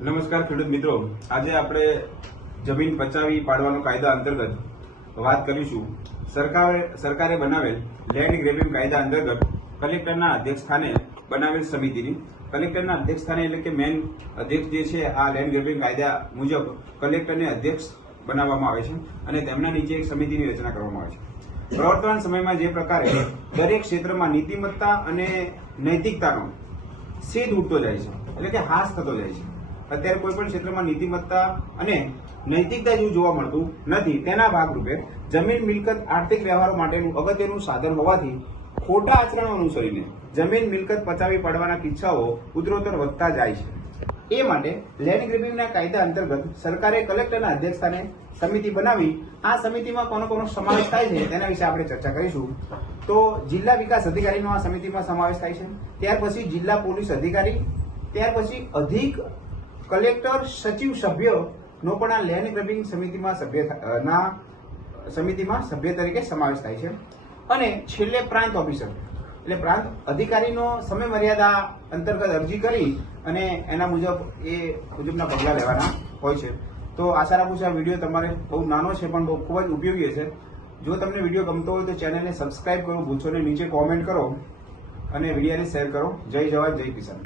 નમસ્કાર ખેડૂત મિત્રો, આજે આપણે જમીન પચાવી પાડવાનો કાયદા અંતર્ગત વાત કરીશું. સરકારે બનાવેલ લેન્ડ ગ્રેબિંગ કાયદા અંતર્ગત કલેક્ટરના અધ્યક્ષ સ્થાને બનાવેલ સમિતિની કલેક્ટરના અધ્યક્ષ સ્થાને એટલે કે મેન અધ્યક્ષ જે છે આ લેન્ડ ગ્રેબિંગ કાયદા મુજબ કલેક્ટરને અધ્યક્ષ બનાવવામાં આવે છે અને તેમના નીચે એક સમિતિની રચના કરવામાં આવે છે. પ્રવર્તમાન સમયમાં જે પ્રકારે દરેક ક્ષેત્રમાં નીતિમત્તા અને નૈતિકતાનો સેદ ઉઠતો જાય છે, એટલે કે હાસ થતો જાય છે. અત્યારે કોઈ પણ ક્ષેત્રમાં નીતિમત્તા અને નૈતિકતા જેવું જોવા મળતું નથી. તેના ભાગરૂપે જમીન મિલકત આર્થિક વ્યવહારો માટેનું અગત્યનું સાધન હોવાથી ખોટા આચરણો અનુસરીને જમીન મિલકત પચાવી પાડવાના કિસ્સાઓ ઉત્તરોત્તર વધતા જાય છે. એ માટે લેન્ડ ગ્રેબિંગના કાયદા અંતર્ગત સરકારે કલેક્ટરના અધ્યક્ષ સ્થાને સમિતિ બનાવી આ સમિતિમાં કોનો સમાવેશ થાય છે તેના વિશે આપણે ચર્ચા કરીશું. તો જિલ્લા વિકાસ અધિકારીનો આ સમિતિમાં સમાવેશ થાય છે, ત્યાર પછી જિલ્લા પોલીસ અધિકારી, ત્યાર પછી અધિક કલેક્ટર સચિવ સભ્યનો પણ આ લેન્ડ ગ્રેબિંગ સમિતિમાં સભ્ય તરીકે સમાવેશ થાય છે. અને છેલ્લે પ્રાંત ઓફિસર એટલે પ્રાંત અધિકારીનો સમય મર્યાદા અંતર્ગત અરજી કરી અને એના મુજબ એ મુજબના પગલાં લેવાના હોય છે. તો આશા રાખું છું આ વિડીયો તમારે બહુ નાનો છે પણ બહુ ખૂબ જ ઉપયોગી છે. જો તમને વિડીયો ગમતો હોય તો ચેનલને સબસ્ક્રાઇબ કરો, ભૂલશો નહીં, નીચે કોમેન્ટ કરો અને વિડીયોને શેર કરો. જય જવાન, જય કિસાન.